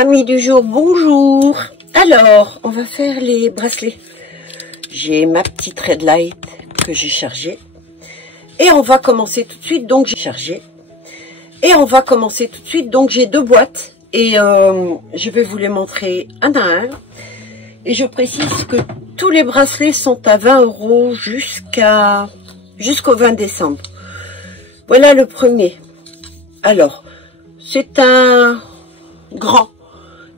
Amis du jour, bonjour. Alors, on va faire les bracelets. J'ai ma petite red light que j'ai chargée. Et on va commencer tout de suite, donc j'ai chargé. Et on va commencer tout de suite, donc j'ai deux boîtes. Et je vais vous les montrer un à un. Et je précise que tous les bracelets sont à 20 € jusqu'au 20 décembre. Voilà le premier. Alors, c'est un grand,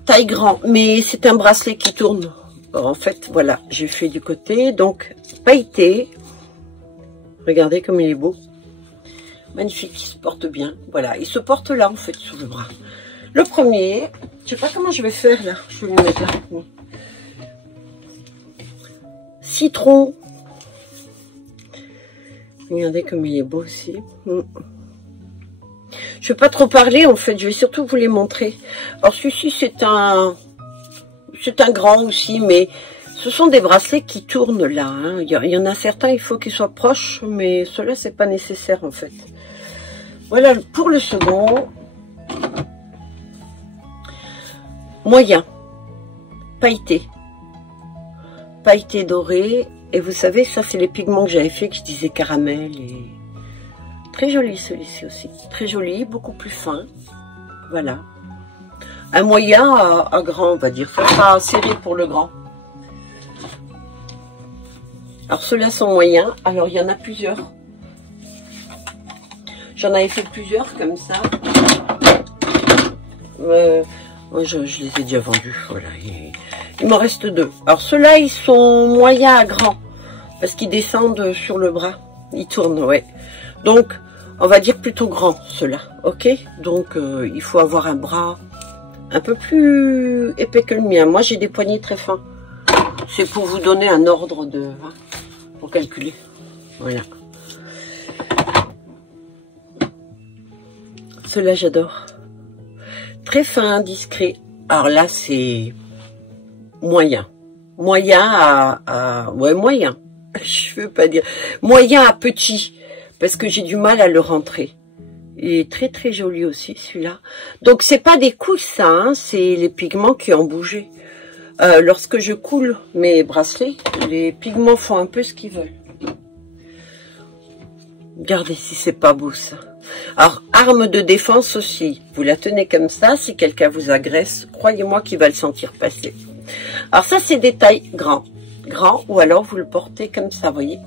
taille grand, mais c'est un bracelet qui tourne. En fait, voilà, j'ai fait du côté, donc pailleté. Regardez comme il est beau. Magnifique, il se porte bien. Voilà, il se porte là, en fait, sur le bras. Le premier, je sais pas comment je vais faire là. Je vais le mettre là. Citron. Regardez comme il est beau aussi. Je vais pas trop parler, en fait. Je vais surtout vous les montrer. Alors, celui-ci, c'est un grand aussi, mais ce sont des bracelets qui tournent là. Hein. Il y en a certains, il faut qu'ils soient proches, mais ceux-là, c'est pas nécessaire, en fait. Voilà pour le second. Moyen. Pailleté. Pailleté doré. Et vous savez, ça, c'est les pigments que j'avais fait, que je disais caramel. Et très joli, celui-ci aussi. Très joli, beaucoup plus fin. Voilà. Un moyen à grand, on va dire. Ça sera serré pour le grand. Alors, ceux-là sont moyens. Alors, il y en a plusieurs. J'en avais fait plusieurs comme ça. Moi, je les ai déjà vendus. Voilà. Il m'en reste deux. Alors, ceux-là, ils sont moyens à grands. Parce qu'ils descendent sur le bras. Ils tournent, ouais. Donc, on va dire plutôt grand, ceux-là. Ok? Donc, il faut avoir un bras un peu plus épais que le mien. Moi, j'ai des poignets très fins. C'est pour vous donner un ordre de... Hein, pour calculer. Voilà. Ceux-là, j'adore. Très fin, discret. Alors là, c'est moyen. Moyen ouais, moyen. Je veux pas dire. Moyen à petit. Parce que j'ai du mal à le rentrer. Il est très très joli aussi, celui-là. Donc, c'est pas des couilles, ça. Hein, c'est les pigments qui ont bougé. Lorsque je coule mes bracelets, les pigments font un peu ce qu'ils veulent. Regardez si c'est pas beau, ça. Alors, arme de défense aussi. Vous la tenez comme ça. Si quelqu'un vous agresse, croyez-moi qu'il va le sentir passer. Alors, ça, c'est des tailles grands. Grand, ou alors vous le portez comme ça, vous voyez.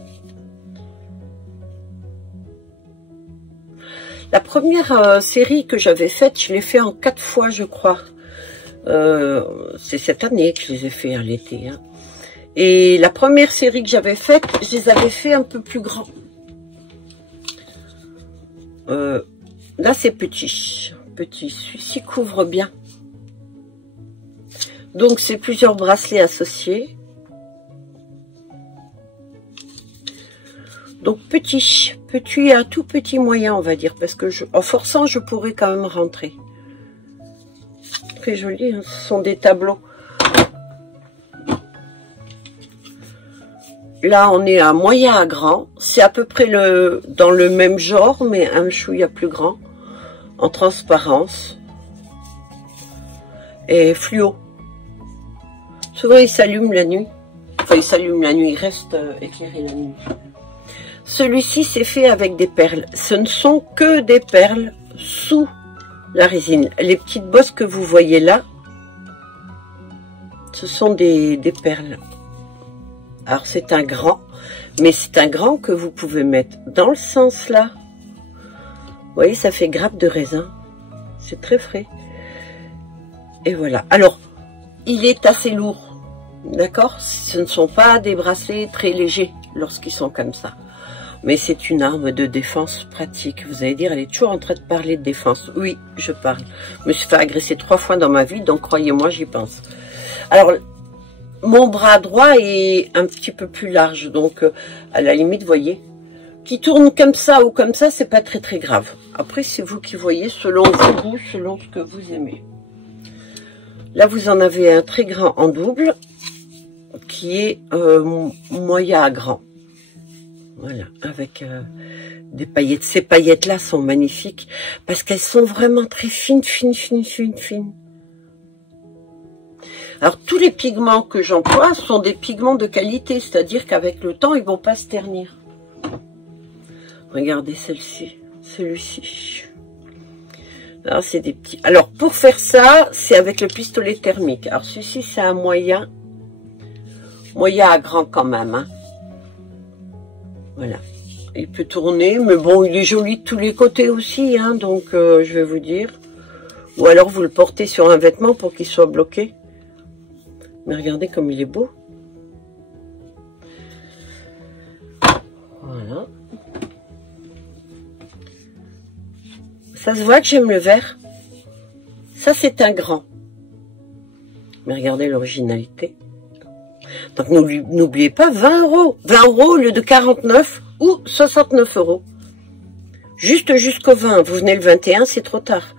La première série que j'avais faite, je l'ai fait en 4 fois, je crois. C'est cette année que je les ai fait, hein, l'été. Hein. Et la première série que j'avais faite, je les avais fait un peu plus grands. Là, c'est petit. Petit. Celui-ci couvre bien. Donc, c'est plusieurs bracelets associés. Donc, petit à tout petit moyen, on va dire. Parce que en forçant, je pourrais quand même rentrer. Très joli, hein, ce sont des tableaux. Là, on est à moyen à grand. C'est à peu près dans le même genre, mais un chouïa plus grand. En transparence. Et fluo. Souvent, il s'allume la nuit. Enfin, il s'allume la nuit, il reste éclairé la nuit. Celui-ci, c'est fait avec des perles. Ce ne sont que des perles sous la résine. Les petites bosses que vous voyez là, ce sont des perles. Alors, c'est un grand, mais c'est un grand que vous pouvez mettre dans le sens là. Vous voyez, ça fait grappe de raisin. C'est très frais. Et voilà. Alors, il est assez lourd. D'accord? Ce ne sont pas des bracelets très légers lorsqu'ils sont comme ça. Mais c'est une arme de défense pratique. Vous allez dire, elle est toujours en train de parler de défense. Oui, je parle. Je me suis fait agresser 3 fois dans ma vie, donc croyez-moi, j'y pense. Alors, mon bras droit est un petit peu plus large, donc à la limite, vous voyez, qui tourne comme ça ou comme ça, c'est pas très très grave. Après, c'est vous qui voyez, selon vos goûts, selon ce que vous aimez. Là, vous en avez un très grand en double, qui est moyen à grand. Voilà, avec des paillettes. Ces paillettes-là sont magnifiques parce qu'elles sont vraiment très fines, fines. Alors, tous les pigments que j'emploie sont des pigments de qualité, c'est-à-dire qu'avec le temps, ils vont pas se ternir. Regardez celle-ci, celui-ci. Alors, c'est des petits. Alors, pour faire ça, c'est avec le pistolet thermique. Alors, celui-ci, c'est un moyen. Moyen à grand quand même. Hein. Voilà. Il peut tourner, mais bon, il est joli de tous les côtés aussi. Hein, donc, je vais vous dire. Ou alors, vous le portez sur un vêtement pour qu'il soit bloqué. Mais regardez comme il est beau. Voilà. Ça se voit que j'aime le vert. Ça, c'est un grand. Mais regardez l'originalité. Donc, n'oubliez pas 20 €. 20 € au lieu de 49 ou 69 €. Juste jusqu'au 20. Vous venez le 21, c'est trop tard.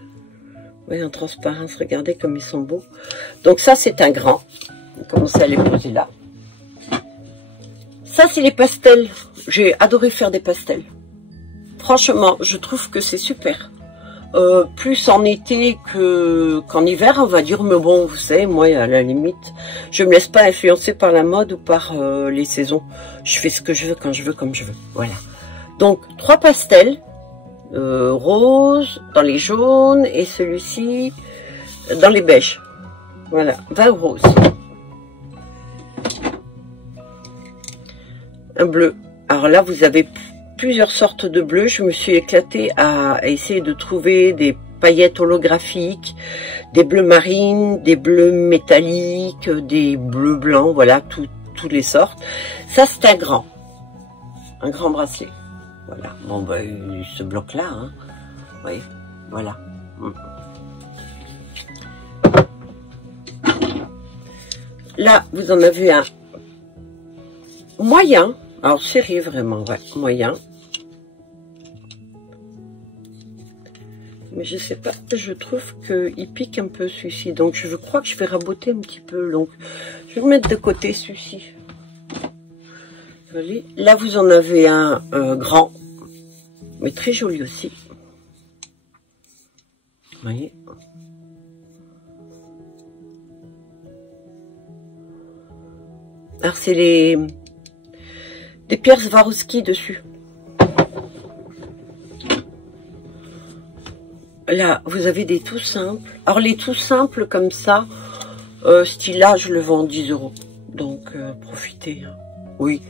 Oui, en transparence, regardez comme ils sont beaux. Donc, ça, c'est un grand. On va commencer à les poser là. Ça, c'est les pastels. J'ai adoré faire des pastels. Franchement, je trouve que c'est super. Plus en été qu'en hiver, on va dire, mais bon, vous savez, moi, à la limite, je me laisse pas influencer par la mode ou par les saisons. Je fais ce que je veux, quand je veux, comme je veux. Voilà. Donc, 3 pastels, rose, dans les jaunes, et celui-ci, dans les beiges. Voilà, 20 € aussi. Un bleu. Alors là, vous avez plusieurs sortes de bleus. Je me suis éclatée à essayer de trouver des paillettes holographiques, des bleus marines, des bleus métalliques, des bleus blancs, voilà, toutes les sortes. Ça, c'est un grand bracelet. Voilà. Bon, ben, il se bloque là, hein. Vous voyez, voilà. Là, vous en avez un moyen. Alors, serré vraiment, ouais, moyen. Mais je sais pas, je trouve qu'il pique un peu celui-ci. Donc, je crois que je vais raboter un petit peu. Donc, je vais le mettre de côté celui-ci. Là, vous en avez un grand, mais très joli aussi. Vous voyez? Alors, c'est des pierres Swarovski dessus. Là, vous avez des tout simples. Alors, les tout simples comme ça, style-là, je le vends 10 €. Donc, profitez. Hein. Oui,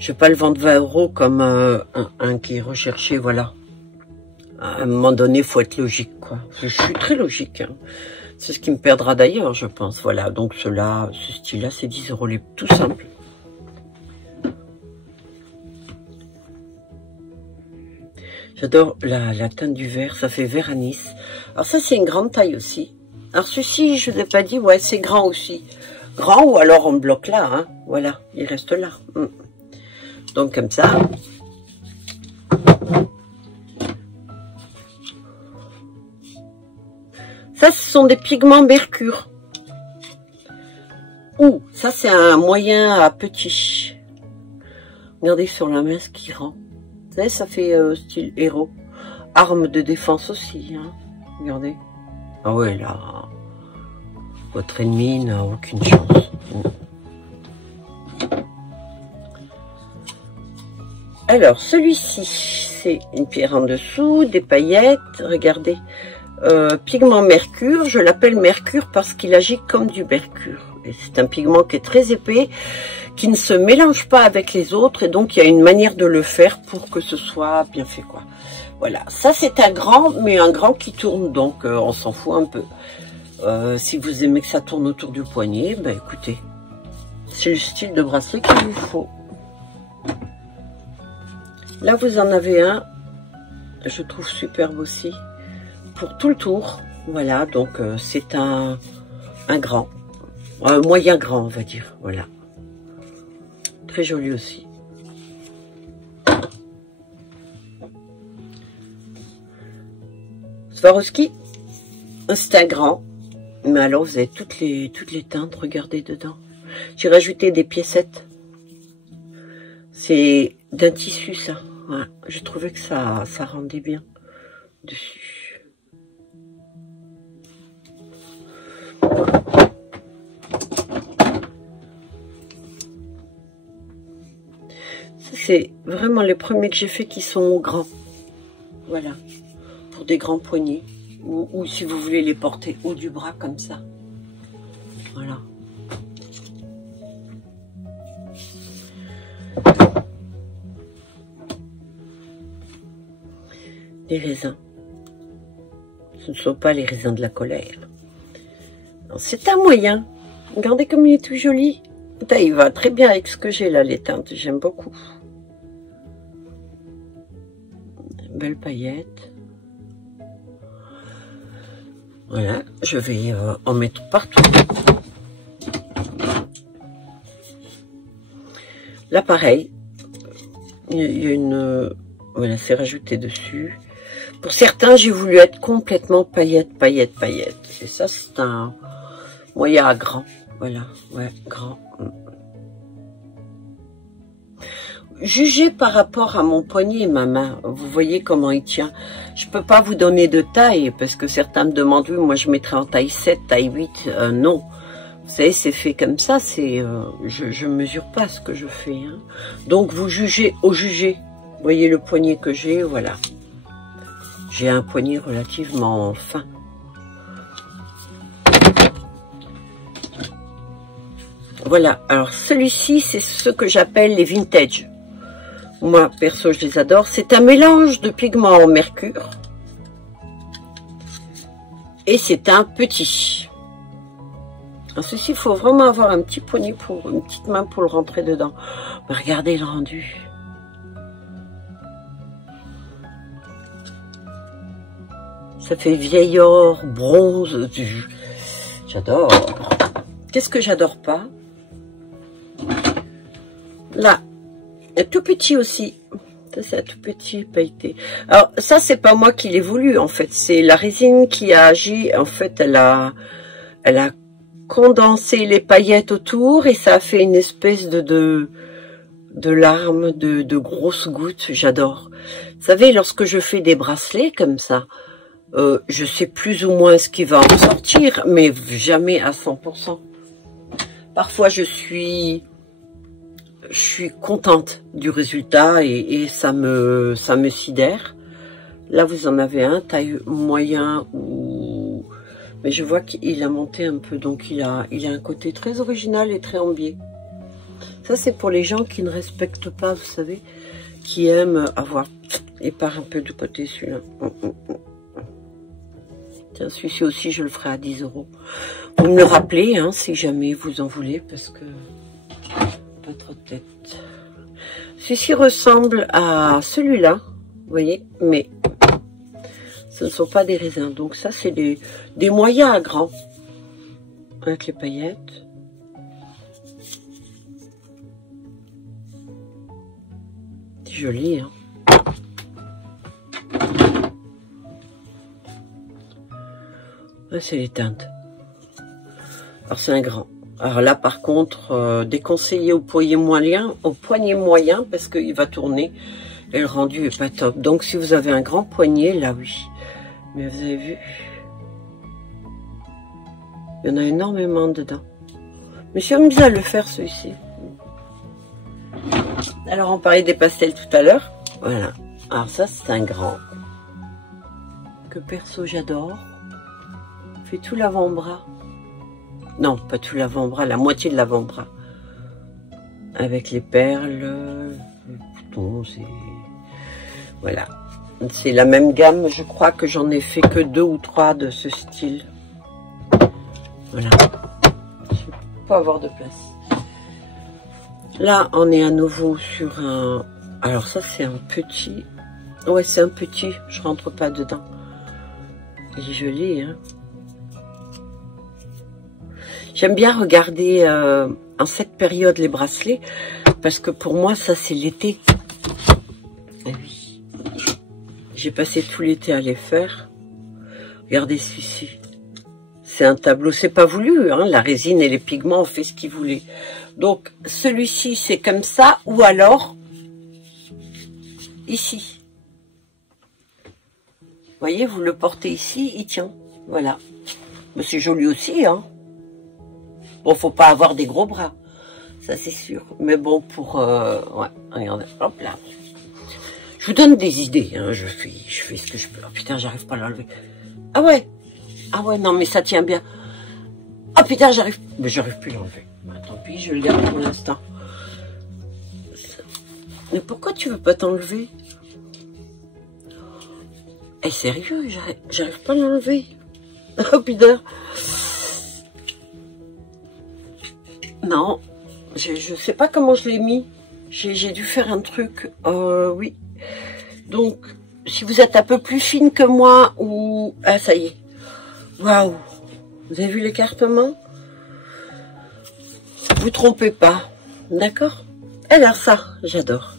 je vais pas le vendre 20 € comme un qui est recherché, voilà. À un moment donné, il faut être logique, quoi. Je suis très logique. Hein. C'est ce qui me perdra d'ailleurs, je pense. Voilà, donc cela, ce style-là, c'est 10 € les tout simples. J'adore la teinte du vert, ça fait vert anis. Alors ça, c'est une grande taille aussi. Alors ceci, je ne l'ai pas dit, ouais, c'est grand aussi. Grand ou alors on bloque là, hein. Voilà, il reste là. Donc comme ça. Ça, ce sont des pigments mercure. Ouh, ça c'est un moyen à petit. Regardez sur la main ce qui rend. Vous savez, ça fait style héros. Arme de défense aussi, hein. Regardez. Ah ouais, là, votre ennemi n'a aucune chance. Alors, celui-ci, c'est une pierre en dessous, des paillettes. Regardez. Pigment mercure, je l'appelle mercure parce qu'il agit comme du mercure. Et c'est un pigment qui est très épais, qui ne se mélange pas avec les autres, et donc il y a une manière de le faire pour que ce soit bien fait, quoi. Voilà, ça c'est un grand, mais un grand qui tourne, donc on s'en fout un peu. Si vous aimez que ça tourne autour du poignet, ben écoutez, c'est le style de bracelet qu'il vous faut. Là vous en avez un, je trouve superbe aussi, pour tout le tour. Voilà, donc c'est un grand, moyen grand on va dire, voilà. Très joli aussi. Swarovski, c'est un grand, mais alors vous avez toutes les teintes, regardez dedans. J'ai rajouté des piécettes. C'est d'un tissu ça. Voilà. Je trouvais que ça rendait bien dessus. c'est vraiment les premiers que j'ai fait qui sont grands. Voilà. Pour des grands poignets. Ou si vous voulez les porter haut du bras comme ça. Voilà. Les raisins. Ce ne sont pas les raisins de la colère. C'est un moyen. Regardez comme il est tout joli. Putain, il va très bien avec ce que j'ai là, les teintes. J'aime beaucoup. Belle paillette. Voilà, je vais en mettre partout. Là, pareil. Il y a une... voilà, c'est rajouté dessus. Pour certains, j'ai voulu être complètement paillettes, paillettes, paillettes. Et ça, c'est un moyen à grand. Voilà, ouais, grand. Jugez par rapport à mon poignet et ma main. Vous voyez comment il tient. Je peux pas vous donner de taille, parce que certains me demandent, oui, moi je mettrais en taille 7, taille 8. Non. Vous savez, c'est fait comme ça. C'est, je mesure pas ce que je fais. Hein. Donc, vous jugez au jugé. Vous voyez le poignet que j'ai, voilà. J'ai un poignet relativement fin. Voilà, alors celui-ci, c'est ce que j'appelle les vintage. Moi, perso, je les adore. C'est un mélange de pigments en mercure. Et c'est un petit. Alors, ceci, il faut vraiment avoir un petit poignet, pour une petite main pour le rentrer dedans. Mais regardez le rendu. Ça fait vieil or, bronze. J'adore. Qu'est-ce que j'adore pas? Là, un tout petit aussi. Ça, c'est un tout petit pailleté. Alors, ça, c'est pas moi qui l'ai voulu, en fait. C'est la résine qui a agi. En fait, elle a condensé les paillettes autour et ça a fait une espèce de larmes, de grosses gouttes. J'adore. Vous savez, lorsque je fais des bracelets comme ça, je sais plus ou moins ce qui va en sortir, mais jamais à 100%. Parfois, je suis contente du résultat et ça me sidère. Là, vous en avez un, taille moyen, ou... mais je vois qu'il a monté un peu, donc il a un côté très original et très en biais. Ça, c'est pour les gens qui ne respectent pas, vous savez, qui aiment avoir... Il part un peu du côté, celui-là. Tiens, celui-ci aussi, je le ferai à 10 €. Vous me le rappelez, hein, si jamais vous en voulez, parce que... Pas trop de tête. Celui-ci ressemble à celui-là, vous voyez, mais ce ne sont pas des raisins. Donc ça, c'est des moyens à grands. Avec les paillettes. C'est joli, hein. Là, c'est les teintes. Alors, c'est un grand. Alors là, par contre, déconseillé au poignet moyen, parce qu'il va tourner et le rendu est pas top. Donc, si vous avez un grand poignet, là, oui. Mais vous avez vu, il y en a énormément dedans. Mais j'aime bien le faire, celui-ci. Alors, on parlait des pastels tout à l'heure. Voilà. Alors ça, c'est un grand. Que perso, j'adore. Fait tout l'avant-bras. Non, pas tout l'avant-bras, la moitié de l'avant-bras. Avec les perles, le bouton, c'est... Voilà. C'est la même gamme, je crois que j'en ai fait que 2 ou 3 de ce style. Voilà. Je ne peux pas avoir de place. Là, on est à nouveau sur un... Alors ça, c'est un petit... Ouais, c'est un petit, je rentre pas dedans. Il est joli, hein. J'aime bien regarder en cette période les bracelets, parce que pour moi, ça, c'est l'été. Eh oui. J'ai passé tout l'été à les faire. Regardez celui-ci. C'est un tableau, c'est pas voulu, hein. La résine et les pigments ont fait ce qu'ils voulaient. Donc, celui-ci, c'est comme ça, ou alors, ici. Vous voyez, vous le portez ici, il tient. Voilà. Mais c'est joli aussi, hein. Bon, faut pas avoir des gros bras. ça c'est sûr. Mais bon, pour... ouais, regardez, hop là. Je vous donne des idées, hein. Je fais ce que je peux. Oh putain, j'arrive pas à l'enlever. Ah ouais, non, mais ça tient bien. Oh putain, mais j'arrive plus à l'enlever. Bah, tant pis, je le garde pour l'instant. Mais pourquoi tu veux pas t'enlever? Eh, sérieux, j'arrive pas à l'enlever. Oh putain. Non, je sais pas comment je l'ai mis. J'ai dû faire un truc. Oui. Donc, si vous êtes un peu plus fine que moi, ou... Ah, ça y est. Waouh. Vous avez vu l'écartement? Vous trompez pas. D'accord? Alors ça, j'adore.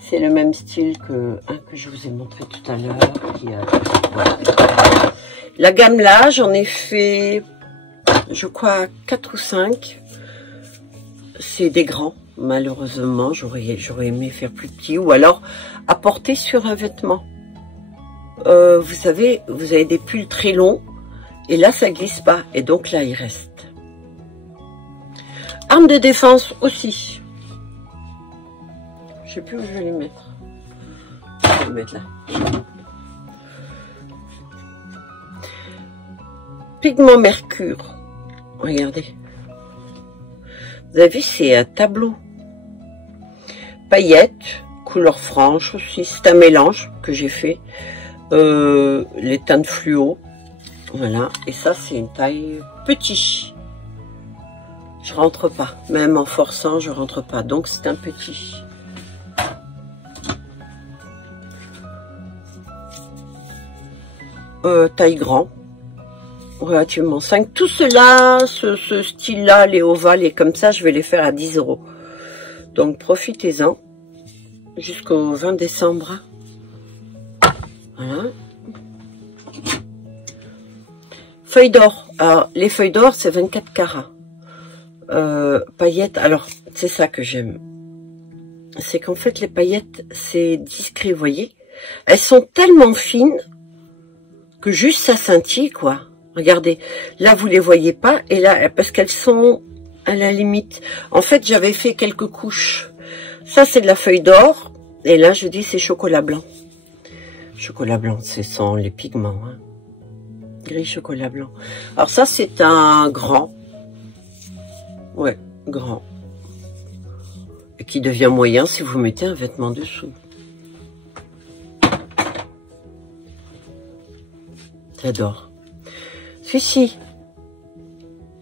C'est le même style que je vous ai montré tout à l'heure. Voilà. La gamme là, j'en ai fait, je crois, 4 ou 5. C'est des grands. Malheureusement, j'aurais aimé faire plus petit. Ou alors, apporter sur un vêtement. Vous savez, vous avez des pulls très longs. Et là, ça glisse pas. Et donc là, il reste. Arme de défense aussi. Je sais plus où je vais les mettre. Je vais les mettre là. Pigment mercure. Regardez. Vous avez vu, c'est un tableau. Paillettes, couleur franche aussi. C'est un mélange que j'ai fait. Les teintes fluo. Voilà. Et ça, c'est une taille petit. Je rentre pas. Même en forçant, je rentre pas. Donc, c'est un petit. Taille grand, relativement 5. Tout cela, ce style-là, les ovales et comme ça, je vais les faire à 10 €. Donc, profitez-en jusqu'au 20 décembre. Voilà. Feuilles d'or. Alors, les feuilles d'or, c'est 24 carats. Paillettes, alors, c'est ça que j'aime. C'est qu'en fait, les paillettes, c'est discret, vous voyez. Elles sont tellement fines que juste ça scintille, quoi. Regardez, là, vous les voyez pas, et là, parce qu'elles sont à la limite. En fait, j'avais fait quelques couches. Ça, c'est de la feuille d'or, et là, je dis, c'est chocolat blanc. Chocolat blanc, ce sont les pigments, hein. Gris chocolat blanc. Alors ça, c'est un grand. Ouais, grand. Et qui devient moyen si vous mettez un vêtement dessous. J'adore. Celui-ci,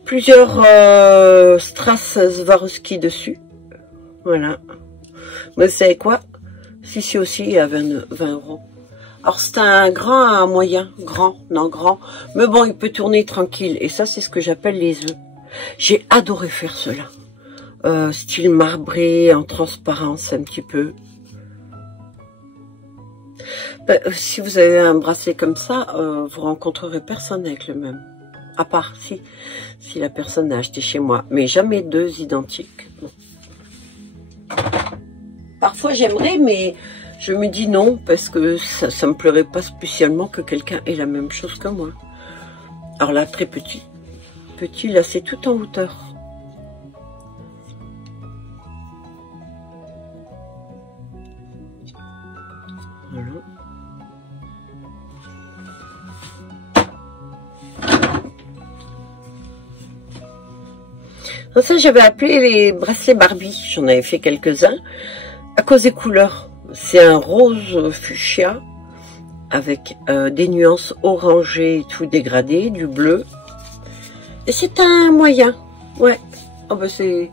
plusieurs strass Swarovski dessus. Voilà. Vous savez quoi? Celui-ci aussi est à 20 €. Alors c'est un grand à un moyen, grand, non grand. Mais bon, il peut tourner tranquille. Et ça, c'est ce que j'appelle les œufs. J'ai adoré faire cela. Style marbré, en transparence un petit peu. Si vous avez un bracelet comme ça, vous rencontrerez personne avec le même. À part si la personne a acheté chez moi. Mais jamais deux identiques. Non. Parfois j'aimerais, mais je me dis non, parce que ça me plairait pas spécialement que quelqu'un ait la même chose que moi. Alors là, très petit. Petit, là, c'est tout en hauteur. Voilà. Donc ça, j'avais appelé les bracelets Barbie. J'en avais fait quelques-uns à cause des couleurs. C'est un rose fuchsia avec des nuances orangées, tout dégradé, du bleu. Et c'est un moyen. Ouais. Oh ben c'est...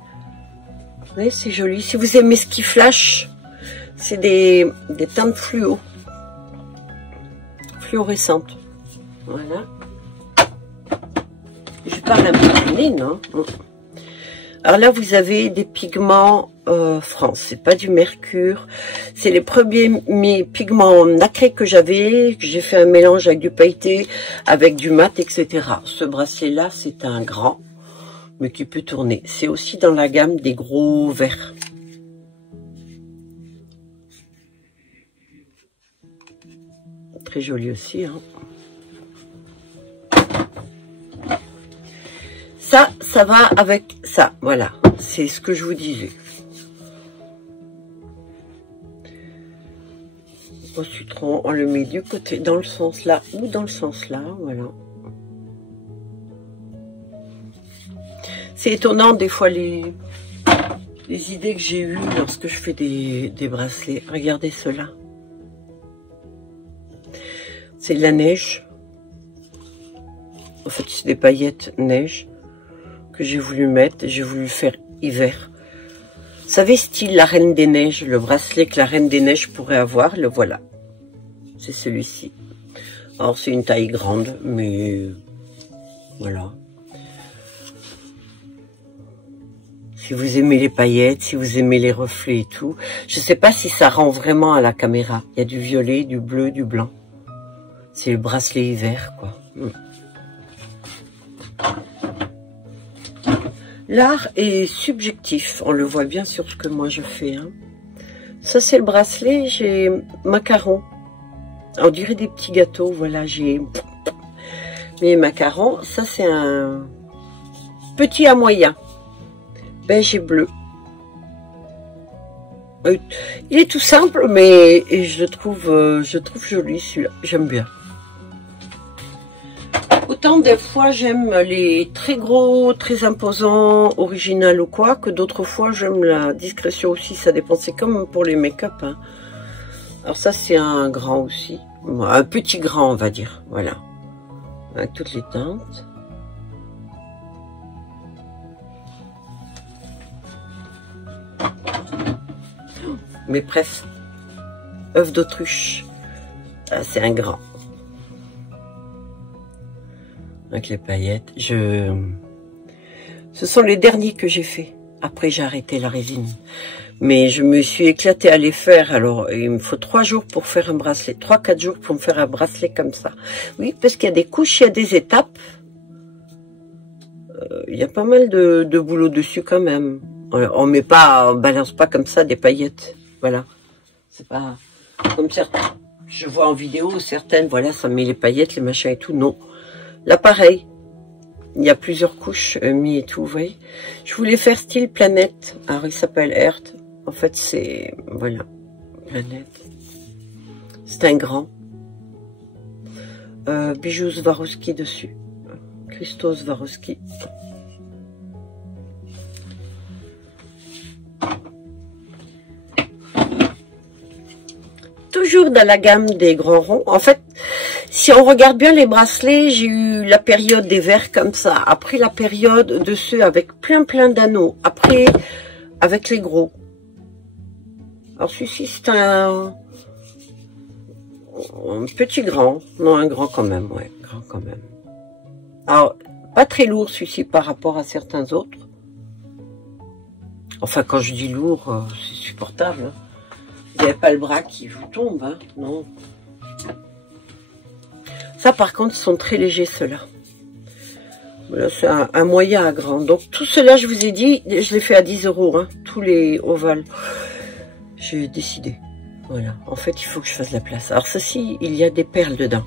Vous voyez, c'est joli. Si vous aimez ce qui flash, c'est des teintes fluo. Fluorescentes. Voilà. Je parle un peu du nez, non? Alors là, vous avez des pigments France. C'est pas du mercure. C'est les premiers pigments nacrés que j'avais. J'ai fait un mélange avec du pailleté, avec du mat, etc. Ce bracelet-là, c'est un grand, mais qui peut tourner. C'est aussi dans la gamme des gros verts. Très joli aussi, hein. Ça va avec ça, voilà. c'est ce que je vous disais. Ensuite, on le met du côté, dans le sens là ou dans le sens là, voilà. C'est étonnant des fois les idées que j'ai eues lorsque je fais des bracelets. Regardez cela. C'est de la neige. En fait, c'est des paillettes neige que j'ai voulu mettre. J'ai voulu faire hiver. Vous savez, style la Reine des Neiges, le bracelet que la Reine des Neiges pourrait avoir, le voilà. C'est celui-ci. Alors, c'est une taille grande, mais voilà. Si vous aimez les paillettes, si vous aimez les reflets et tout, je sais pas si ça rend vraiment à la caméra. Il y a du violet, du bleu, du blanc. C'est le bracelet hiver, quoi. L'art est subjectif, on le voit bien sur ce que moi je fais. Hein. Ça c'est le bracelet, j'ai macarons. On dirait des petits gâteaux, voilà, j'ai mes macarons. Ça c'est un petit à moyen, beige et bleu. Il est tout simple, mais je le trouve joli celui-là, j'aime bien. Autant des fois j'aime les très gros, très imposants, original ou quoi, que d'autres fois j'aime la discrétion aussi, ça dépend, c'est comme pour les make-up. Hein. Alors ça c'est un grand aussi, un petit grand on va dire, voilà, avec toutes les teintes. Mais bref, œuf d'autruche, c'est un grand. Avec les paillettes, ce sont les derniers que j'ai fait. Après, j'ai arrêté la résine. Mais je me suis éclatée à les faire. Alors, il me faut 3 jours pour faire un bracelet. 3-4 jours pour me faire un bracelet comme ça. Oui, parce qu'il y a des couches, il y a des étapes. Il y a pas mal de boulot dessus quand même. On met pas, on balance pas comme ça des paillettes. Voilà. C'est pas comme certains. Je vois en vidéo certaines, voilà, ça met les paillettes, les machins et tout. Non. Là, pareil, il y a plusieurs couches mis et tout, vous voyez. Je voulais faire style planète. Alors, il s'appelle Earth. En fait, c'est, voilà, planète. C'est un grand. Bijoux Swarovski dessus. Cristaux Swarovski. Toujours dans la gamme des grands ronds. En fait, si on regarde bien les bracelets, j'ai eu la période des verres comme ça. Après la période de ceux avec plein d'anneaux. Après, avec les gros. Alors celui-ci, c'est un petit grand. Non, un grand quand même. Ouais, grand quand même. Alors, pas très lourd celui-ci par rapport à certains autres. Enfin, quand je dis lourd, c'est supportable. Hein. Vous n'avez pas le bras qui vous tombe, hein, non. Ça, par contre, sont très légers, ceux-là. Voilà, c'est un moyen à grand. Donc, tout cela, je vous ai dit, je l'ai fait à 10 €, hein, tous les ovales. J'ai décidé. Voilà. En fait, il faut que je fasse la place. Alors, ceci, il y a des perles dedans.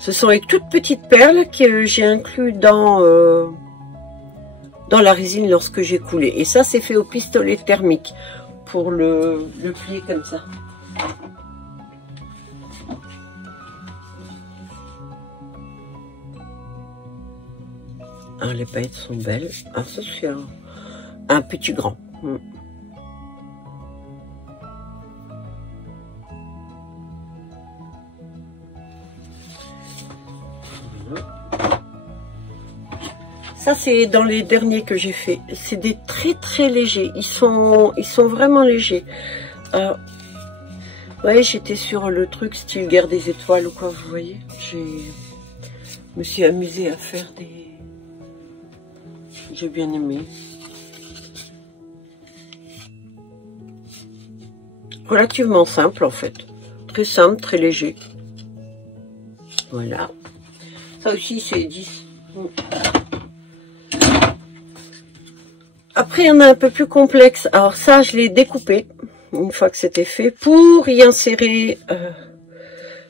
Ce sont les toutes petites perles que j'ai inclus dans la résine lorsque j'ai coulé. Et ça, c'est fait au pistolet thermique. Pour le plier comme ça. Alors, les paillettes sont belles. Ah, ça c'est un petit grand. Ça, c'est dans les derniers que j'ai fait. C'est des très légers. Ils sont vraiment légers. Ouais, j'étais sur le truc style guerre des étoiles ou quoi, vous voyez. Je me suis amusée à faire des... J'ai bien aimé. Relativement simple, en fait. Très simple, très léger. Voilà. Ça aussi, c'est 10. Après, il y en a un peu plus complexe. Alors ça, je l'ai découpé, une fois que c'était fait, pour y insérer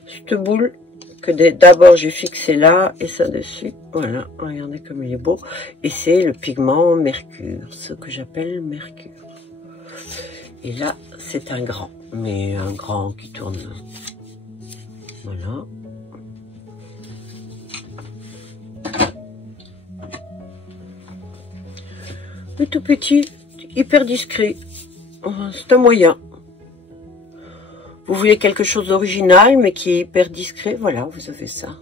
cette boule que d'abord j'ai fixé là et ça dessus. Voilà, regardez comme il est beau. Et c'est le pigment mercure, ce que j'appelle mercure. Et là, c'est un grand, mais un grand qui tourne. Voilà. Le tout petit, hyper discret. C'est un moyen. Vous voulez quelque chose d'original, mais qui est hyper discret, voilà, vous avez ça.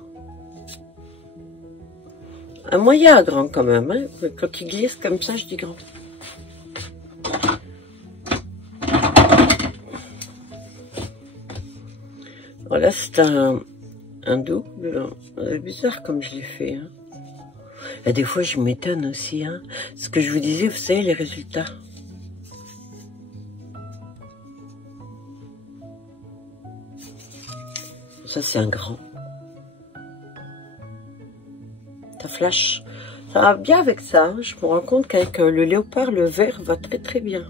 Un moyen grand quand même, hein. Quand il glisse comme ça, je dis grand. Voilà, c'est un double. C'est bizarre comme je l'ai fait. Hein. Et des fois, je m'étonne aussi. Hein. Ce que je vous disais, vous savez, les résultats. Ça, c'est un grand. Ça flash. Ça va bien avec ça. Hein. Je me rends compte qu'avec le léopard, le vert va très très bien.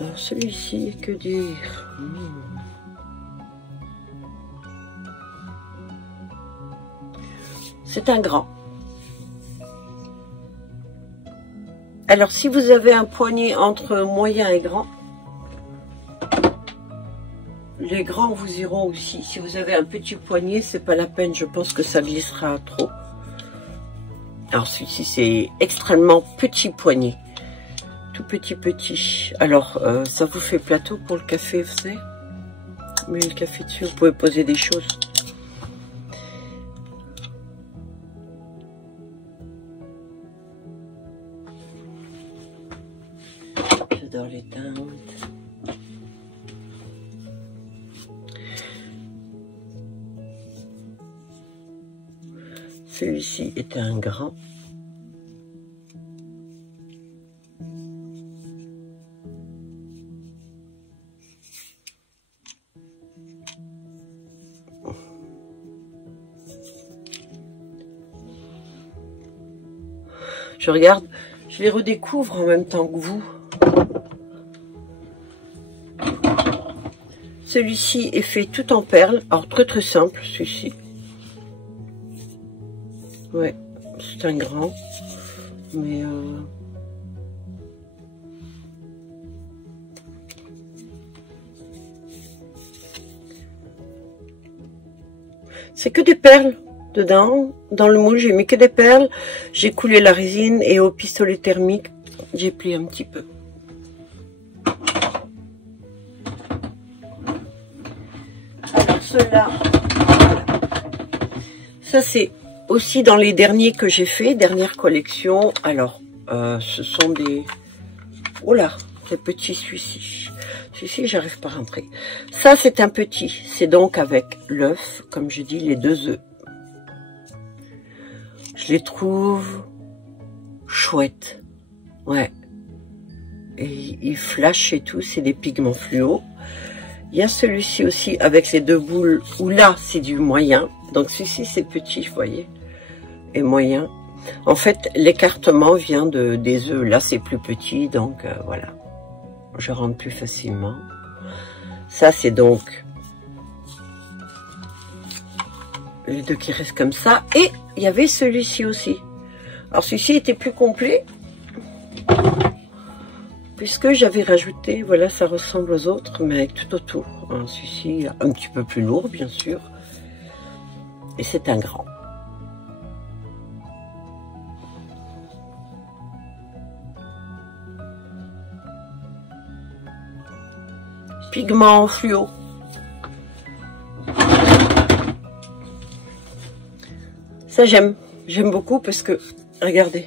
Alors celui-ci, que dire? C'est un grand. Alors si vous avez un poignet entre moyen et grand, les grands vous iront aussi. Si vous avez un petit poignet, c'est pas la peine, je pense que ça glissera trop. Alors celui-ci c'est extrêmement petit poignet. Tout petit. Alors, ça vous fait plateau pour le café, vous savez. Mais le café dessus, vous pouvez poser des choses. J'adore les teintes. Celui-ci est un grand. Je regarde, je les redécouvre en même temps que vous. Celui-ci est fait tout en perles. Alors très très simple celui-ci. Ouais, c'est un grand. Mais c'est que des perles. Dedans, dans le moule, j'ai mis que des perles. J'ai coulé la résine et au pistolet thermique, j'ai plié un petit peu. Alors ceux-là, ça c'est aussi dans les derniers que j'ai fait, dernière collection. Alors, ce sont des... Oh là, c'est petit celui-ci. Celui-ci, j'arrive pas à rentrer. Ça, c'est un petit. C'est donc avec l'œuf, comme je dis, les 2 œufs. Je les trouve chouettes. Ouais. Et ils flashent et tout, c'est des pigments fluo. Il y a celui-ci aussi avec les 2 boules, où là, c'est du moyen. Donc celui-ci, c'est petit, vous voyez. Et moyen. En fait, l'écartement vient des œufs. Là, c'est plus petit, donc voilà. Je rentre plus facilement. Ça, c'est donc les 2 qui restent comme ça. Et il y avait celui-ci aussi. Alors celui-ci était plus complet. Puisque j'avais rajouté, voilà, ça ressemble aux autres, mais avec tout autour. Celui-ci, un petit peu plus lourd, bien sûr. Et c'est un grand. Pigment fluo. Ça j'aime beaucoup parce que, regardez,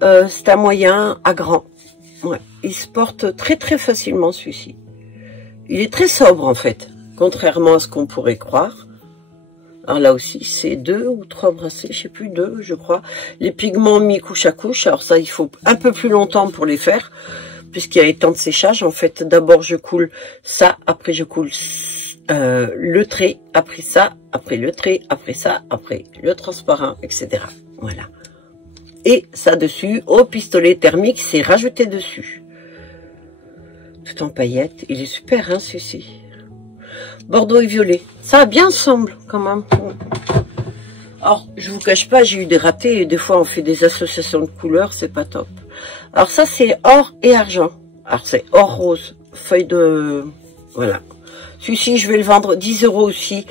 c'est un moyen à grand. Ouais, il se porte très très facilement celui-ci. Il est très sobre en fait, contrairement à ce qu'on pourrait croire. Alors là aussi, c'est 2 ou 3 bracelets, je sais plus, 2 je crois. Les pigments mis couche à couche, alors ça il faut un peu plus longtemps pour les faire, puisqu'il y a les temps de séchage. En fait, d'abord je coule ça, après je coule le trait, après ça, après le trait, après ça, après le transparent, etc. Voilà. Et ça dessus, au pistolet thermique, c'est rajouté dessus. Tout en paillettes. Il est super, hein, celui-ci. Bordeaux et violet. Ça va bien ensemble, quand même. Alors, je vous cache pas, j'ai eu des ratés. Et des fois, on fait des associations de couleurs. C'est pas top. Alors, ça, c'est or et argent. Alors, c'est or rose. Feuille de... Voilà. Celui-ci, je vais le vendre 10 € aussi.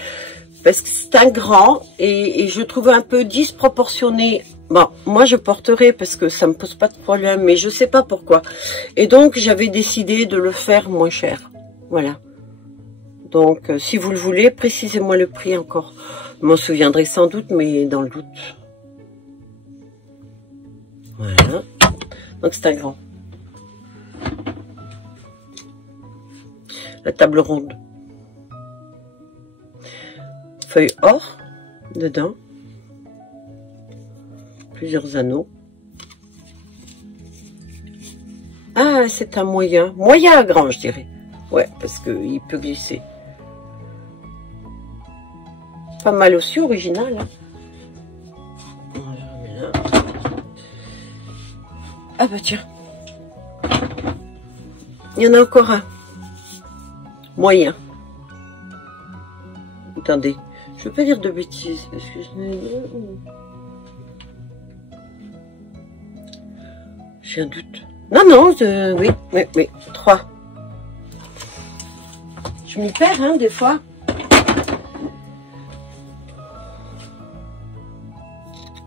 Parce que c'est un grand. Et je trouve un peu disproportionné. Bon, moi, je porterai parce que ça me pose pas de problème. Mais je sais pas pourquoi. Et donc, j'avais décidé de le faire moins cher. Voilà. Donc, si vous le voulez, précisez-moi le prix encore. Je m'en souviendrai sans doute, mais dans le doute. Voilà. Donc, c'est un grand. La table ronde. Feuille or, dedans. Plusieurs anneaux. Ah, c'est un moyen. Moyen à grand, je dirais. Ouais, parce qu'il peut glisser. Pas mal aussi, original. Hein. Voilà. Ah bah tiens. Il y en a encore un. Moyen. Attendez. Je veux pas dire de bêtises. Parce que j'ai un doute. Non, non, oui. 3. Je m'y perds, hein, des fois.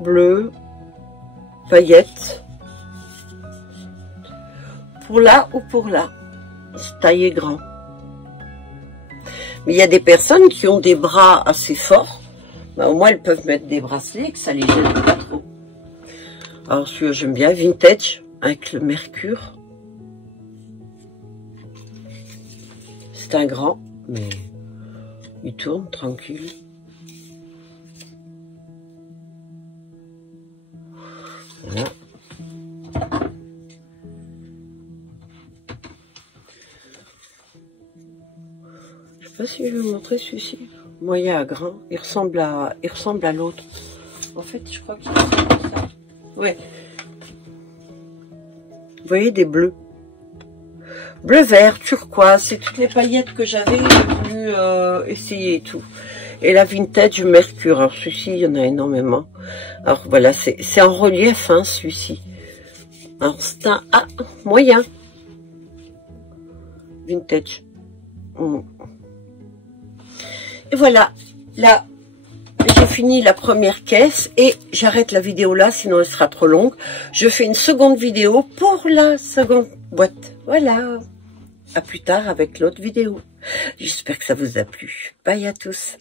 Bleu, paillettes. Pour là ou pour là. C'est taillé grand. Mais il y a des personnes qui ont des bras assez forts. Ben, au moins, elles peuvent mettre des bracelets que ça les gêne pas trop. Alors, celui-là, j'aime bien. Vintage, avec le mercure. C'est un grand, mais il tourne tranquille. Voilà. Je sais pas si je vais vous montrer celui-ci. Moyen à grand. Il ressemble à l'autre. En fait, je crois qu'il ressemble à ça. Ouais. Vous voyez des bleus. Bleu, vert, turquoise. C'est toutes les paillettes que j'avais voulu essayer et tout. Et la vintage mercure. Alors, celui-ci, il y en a énormément. Alors, voilà, c'est en relief, hein, celui-ci. Alors, c'est un moyen. Vintage. Et voilà. Là, j'ai fini la première caisse. Et j'arrête la vidéo là, sinon elle sera trop longue. Je fais une seconde vidéo pour la seconde boîte. Voilà. À plus tard avec l'autre vidéo. J'espère que ça vous a plu. Bye à tous.